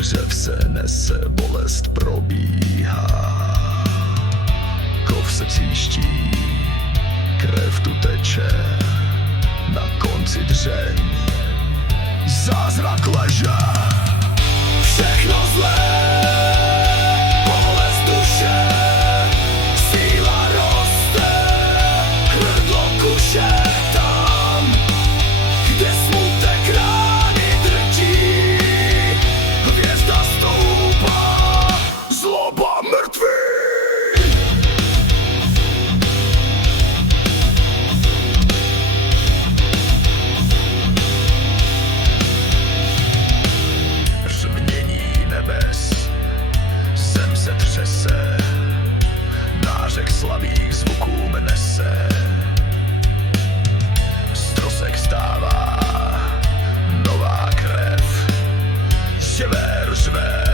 Řev se nese, bolest probíhá, kov se tříští, krev tu teče, na konci dřeň zázrak leže. Všechno zlé, bolest duše, síla roste, hrdlo kuše. Tam, kde smutek rány drtí, hvězda stoupá, zloba mrtvý. Zem se třese, nářek slabých zvuků nese. Z trosek stává nová krev, sever řve.